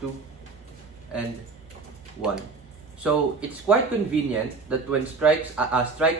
2, and 1. So it's quite convenient that when strike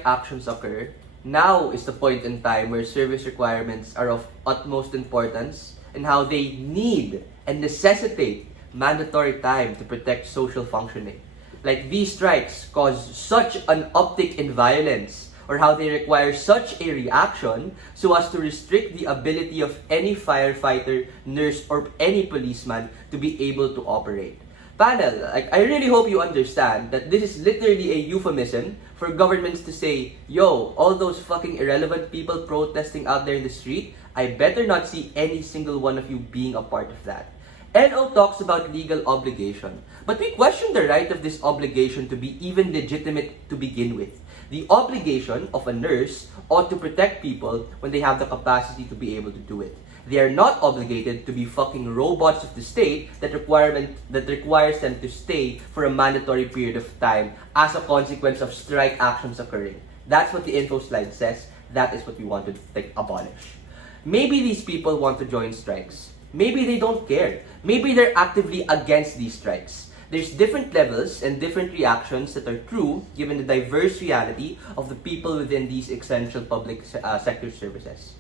actions occur, now is the point in time where service requirements are of utmost importance and how they need and necessitate mandatory time to protect social functioning. Like these strikes cause such an uptick in violence, or how they require such a reaction so as to restrict the ability of any firefighter, nurse, or any policeman to be able to operate. Panel, I really hope you understand that this is literally a euphemism for governments to say, yo, all those fucking irrelevant people protesting out there in the street, I better not see any single one of you being a part of that. NO talks about legal obligation, but we question the right of this obligation to be even legitimate to begin with. The obligation of a nurse ought to protect people when they have the capacity to be able to do it. They are not obligated to be fucking robots of the state that requires them to stay for a mandatory period of time as a consequence of strike actions occurring. That's what the info slide says. That is what we want to abolish. Maybe these people want to join strikes. Maybe they don't care. Maybe they're actively against these strikes. There's different levels and different reactions that are true given the diverse reality of the people within these essential public sector services.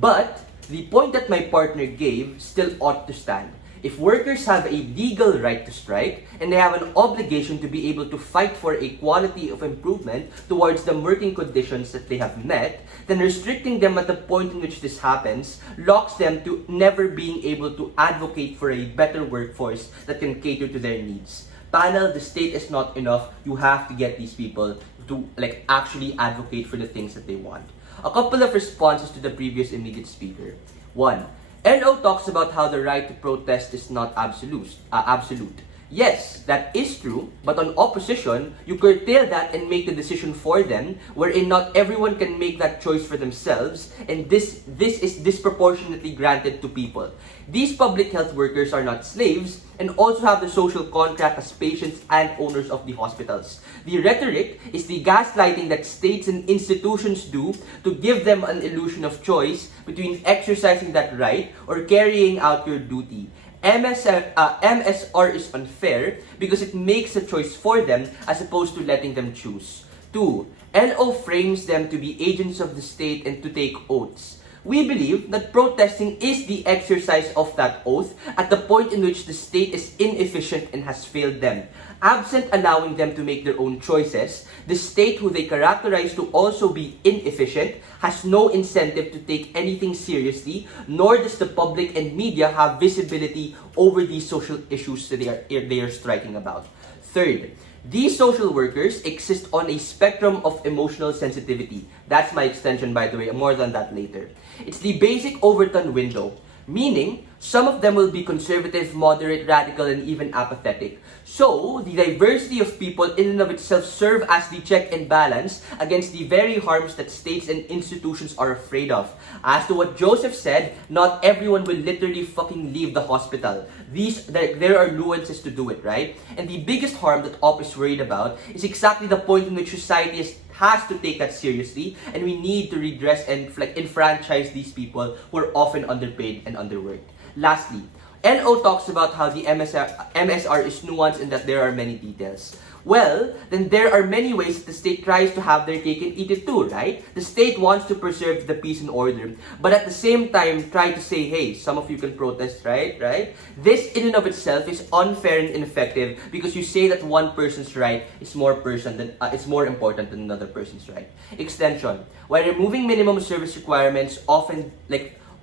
But the point that my partner gave still ought to stand. If workers have a legal right to strike and they have an obligation to be able to fight for a quality of improvement towards the working conditions that they have met, then restricting them at the point in which this happens locks them to never being able to advocate for a better workforce that can cater to their needs. Panel, the state is not enough. You have to get these people to actually advocate for the things that they want. A couple of responses to the previous immediate speaker. 1. NO talks about how the right to protest is not absolute. Yes, that is true, but on opposition, you curtail that and make the decision for them, wherein not everyone can make that choice for themselves, and this is disproportionately granted to people. These public health workers are not slaves, and also have the social contract as patients and owners of the hospitals. The rhetoric is the gaslighting that states and institutions do to give them an illusion of choice between exercising that right or carrying out your duty. MSR is unfair because it makes a choice for them as opposed to letting them choose. 2. NO frames them to be agents of the state and to take oaths. We believe that protesting is the exercise of that oath at the point in which the state is inefficient and has failed them. Absent allowing them to make their own choices, the state who they characterize to also be inefficient has no incentive to take anything seriously, nor does the public and media have visibility over these social issues that they are striking about. Third, these social workers exist on a spectrum of emotional sensitivity. That's my extension, by the way, more than that later. It's the basic Overton window, meaning some of them will be conservative, moderate, radical, and even apathetic. So, the diversity of people in and of itself serve as the check and balance against the very harms that states and institutions are afraid of. As to what Joseph said, not everyone will literally fucking leave the hospital. There are nuances to do it, right? And the biggest harm that OP is worried about is exactly the point in which society has to take that seriously, and we need to redress and enfranchise these people who are often underpaid and underworked. Lastly, NO talks about how the MSR is nuanced and that there are many details. Well, then there are many ways that the state tries to have their cake and eat it too, right? The state wants to preserve the peace and order, but at the same time try to say, hey, some of you can protest, right? This in and of itself is unfair and ineffective because you say that one person's right is more important than another person's right. Extension. While removing minimum service requirements often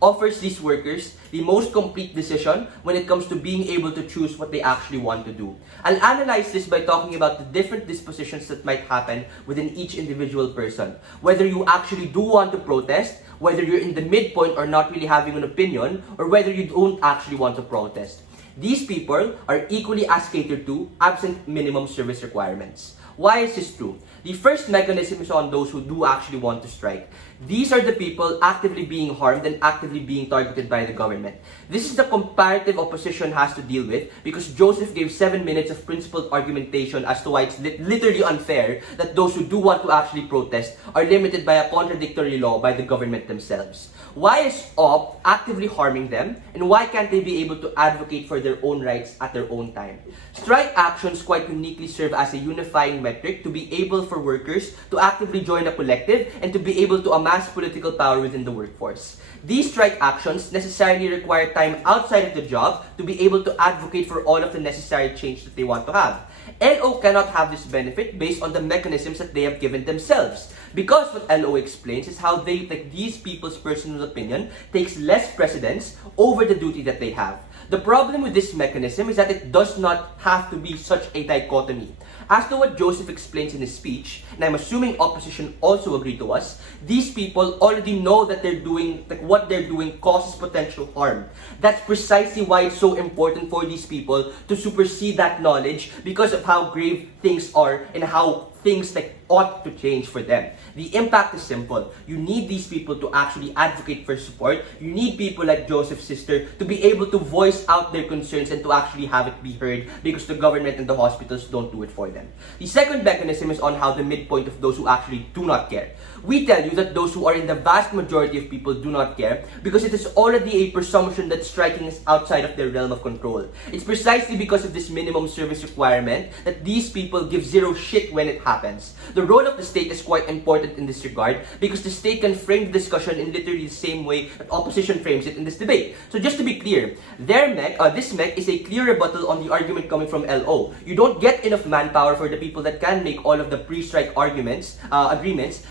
offers these workers the most complete decision when it comes to being able to choose what they actually want to do. I'll analyze this by talking about the different dispositions that might happen within each individual person. Whether you actually do want to protest, whether you're in the midpoint or not really having an opinion, or whether you don't actually want to protest. These people are equally as catered to absent minimum service requirements. Why is this true? The first mechanism is on those who do actually want to strike. These are the people actively being harmed and actively being targeted by the government. This is the comparative opposition has to deal with, because Joseph gave 7 minutes of principled argumentation as to why it's literally unfair that those who do want to actually protest are limited by a contradictory law by the government themselves. Why is OP actively harming them, and why can't they be able to advocate for their own rights at their own time? Strike actions quite uniquely serve as a unifying metric to be able for workers to actively join a collective and to be able to amass political power within the workforce. These strike actions necessarily require time outside of the job to be able to advocate for all of the necessary change that they want to have. LO cannot have this benefit based on the mechanisms that they have given themselves. Because what LO explains is how they, like these people's personal opinion, takes less precedence over the duty that they have. The problem with this mechanism is that it does not have to be such a dichotomy. As to what Joseph explains in his speech, and I'm assuming opposition also agree to us, these people already know that they're doing, like what they're doing causes potential harm. That's precisely why it's so important for these people to supersede that knowledge, because of how grave things are and how things like ought to change for them. The impact is simple. You need these people to actually advocate for support. You need people like Joseph's sister to be able to voice out their concerns and to actually have it be heard, because the government and the hospitals don't do it for them. The second mechanism is on how the midpoint of those who actually do not care. We tell you that those who are in the vast majority of people do not care because it is already a presumption that striking is outside of their realm of control. It's precisely because of this minimum service requirement that these people give zero shit when it happens. The role of the state is quite important in this regard, because the state can frame the discussion in literally the same way that opposition frames it in this debate. So just to be clear, this mech is a clear rebuttal on the argument coming from LO. You don't get enough manpower for the people that can make all of the pre-strike agreements,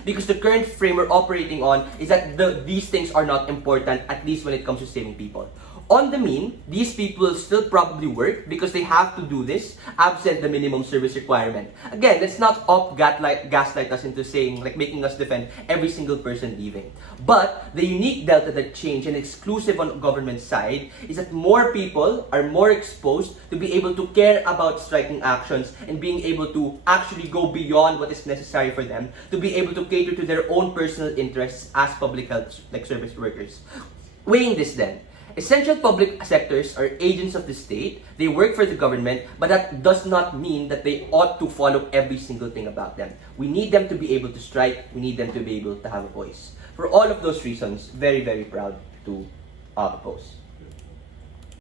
because the current frame we're operating on is that these things are not important, at least when it comes to saving people. On the mean, these people will still probably work because they have to do this absent the minimum service requirement. Again, let's not gaslight us into saying, like making us defend every single person leaving. But the unique delta that changed and exclusive on the government side is that more people are more exposed to be able to care about striking actions and being able to actually go beyond what is necessary for them to be able to cater to their own personal interests as public health service workers. Weighing this then, essential public sectors are agents of the state. They work for the government, but that does not mean that they ought to follow every single thing about them. We need them to be able to strike. We need them to be able to have a voice. For all of those reasons, very, very proud to oppose.